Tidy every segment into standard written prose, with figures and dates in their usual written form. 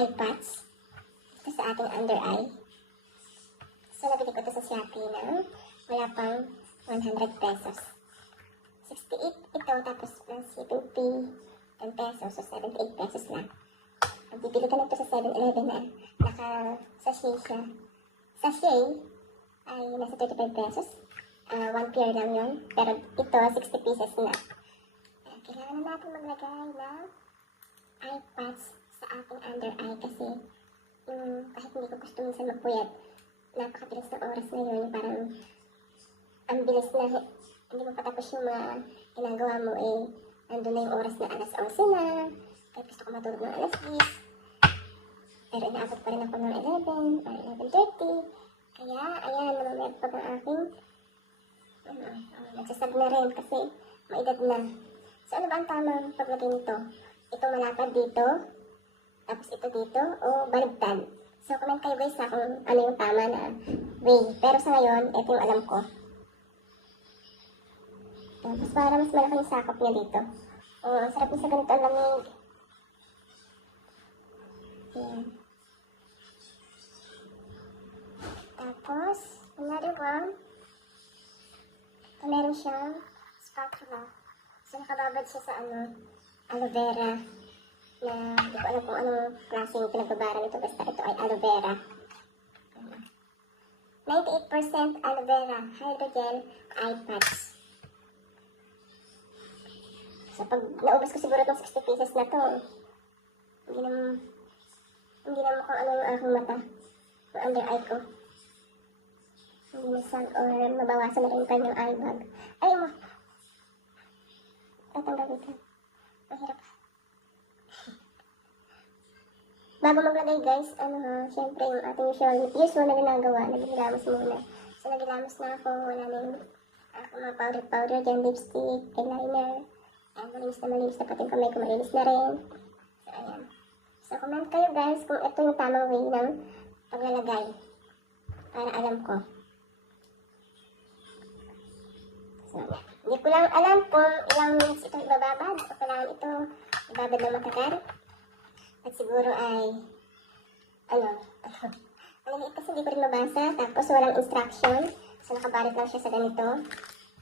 eye patch. Ito sa ating under eye. So, nabili ko ito sa Shopee na wala pang 100 pesos. 68 ito, tapos plus shipping fee, 10 pesos, so 78 pesos lang. Bibili ka nito sa 7-Eleven na naka-sachet siya. Sachet ay nasa 35 pesos. 1 pair lang yun. Pero ito, 60 pieces na. Kailangan na natin maglagay ng eye patch sa ating under eye kasi kahit hindi ko gusto minsan magpuyat, napakabilis na oras na yun. Parang ang bilis na hindi mo patapos yung mga ginagawa mo nandun na yung oras na alas 11 na. Kahit gusto ko matulog ng alas 10. Pero inaabot pa rin ako ng 11 or 11:30. Kaya, ayan, namamayag pa ang aking nagsasag na rin kasi maedad na. So, ano ba ang tamang paglagay nito? Ito malapad dito, tapos ito dito, o baligtad. So, comment kayo guys kung ano yung tama na way. Pero sa ngayon, ito yung alam ko. Tapos para mas malaki yung sakop niya dito. Ang sarap niya sa ganito ang lamig. Ayan. Tapos, another one. Meron siyang spatula. So, nakababad siya sa aloe vera. Na, hindi ko alam kung anong klaseng pinagbabaran ito. Basta ito ay aloe vera. 98% aloe vera. Hydrogel eye patch. So, pag naubos ko siguro itong 60 pieces na to, hindi naman kung ano yung aking mata. Yung under eye ko. Hindi nasag or mabawasan na rin yung kanyang eye bag. Ay mo! Tatanggalin ka. Mahirap. Bago maglagay guys, syempre yung ating usual na ginagawa, nagilamos muna. So, nagilamos na ako, wala na yung mga powder dyan, lipstick, eyeliner. Malinis na pati yung kamay ko, malinis na rin. So, ayan. So, comment kayo guys kung ito yung tamang way ng paglalagay. Para alam ko. So, hindi ko lang alam kung ilang minutes ito ibababad o kailangan ito ibabad na matagal. At siguro ay, maliliit kasi hindi ko rin mabasa. Tapos walang instruction. So, nakabalit lang siya sa ganito.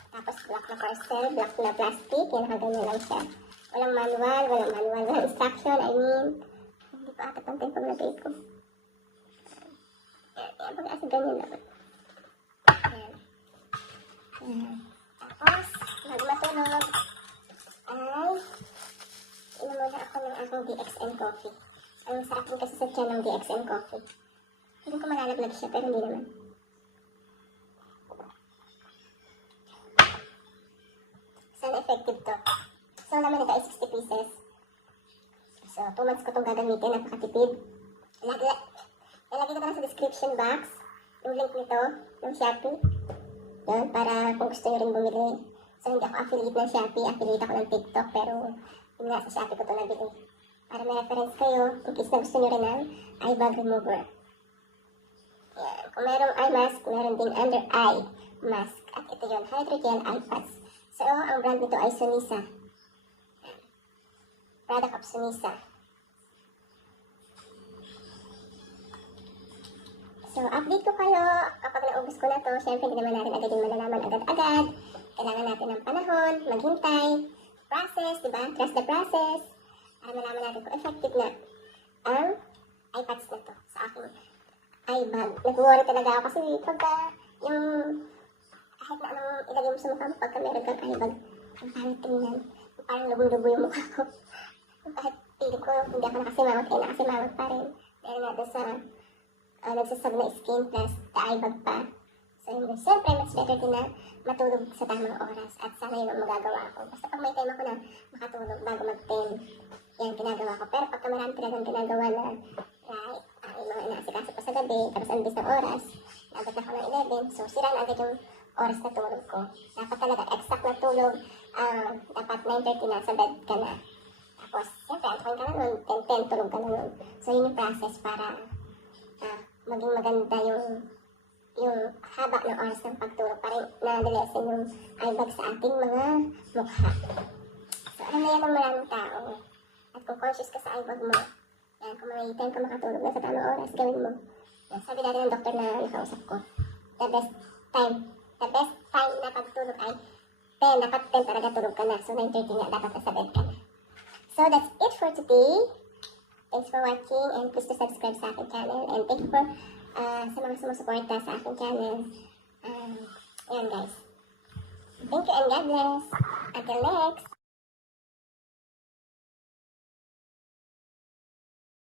Tapos black na parcel, black na plastic. Yan, nakaganyan lang siya. Walang manual, walang instruction. I mean, hindi pa ata pantay paglagay ko. Yan, pag-asa ganyan naman. Yan. Tapos, bago matulog, ay, inom muna ako ng aking DXN coffee. Ang sarap din kasi sa tiyan ng DXN coffee. Hindi ko malalaglag siya, pero hindi naman. Sana effective to. So, naman ito ay 60 pieces. So, 2 months ko itong gagamitin. Napakatipid. Ilalagay ko na sa description box yung link nito, ng Shopee. Yan, para kung gusto nyo rin bumili. So, hindi ako affiliate ng Shopee. Affiliate ako ng TikTok. Pero, yun nga, sa Shopee ko ito nabili. Para may reference kayo, in case na gusto nyo rin ng eye bag remover. Yan. Kung merong eye mask, meron din under eye mask. At ito yun, hydrogel eye patch. So, ang brand nito ay Sonisa. Product of Sonisa. So, update ko kayo kapag naubos ko na to. Siyempre, hindi naman natin agad yung malalaman agad-agad. Kailangan natin ng panahon, maghintay, process, diba? Trust the process. Para malaman natin kung effective na ang eye patch na to sa aking eye bag. Nag-worry talaga ako kasi pagka yung kahit na anong ilagay mo sa mukha mo pagka meron kang eye bag, ang pangit tingnan. Parang lubong-lubo yung mukha ko. Kahit piling ko, hindi ako nakasimawat, nakasimawat pa rin. Dahil nga doon sa nagsasag na skin plus the eye bag pa. So, yun, siyempre, mas better din na matulog sa tamang oras. At sana yun ang magagawa ko. Basta pag may time ako na makatulog bago mag-10, yan, ginagawa ko. Pero pagka marami talagang ginagawa na, right, yung mga inaasikaso pa sa gabi, tapos ang ng oras, naabot na ako ng 11, so sira na agad yung oras na tulog ko. Dapat talaga, exact na tulog, dapat 9:30 na, sa bed ka na. Tapos, siyempre, antokin ka na nun, 10:10, tulog ka na nun. So, yun yung process para maging maganda yung haba ng oras ng pagtulog para na-lesen yung eye bag sa ating mga mukha. So, alam na yan ng maraming tao. At kung conscious ka sa eye bag mo, Yan, kung may time ka makatulog na sa tamang oras, gawin mo. Yan, sabi dati ng doktor na nakausap ko, the best time na pagtulog ay 10, dapat 10 talaga tulog ka na. So 9:30 nga, dapat nasa bed ka na. So that's it for today. Thanks for watching and please to subscribe sa aking channel. And thank you for sa mga sumusuporta sa aking channel. Ayan guys. Thank you and God bless. Until next.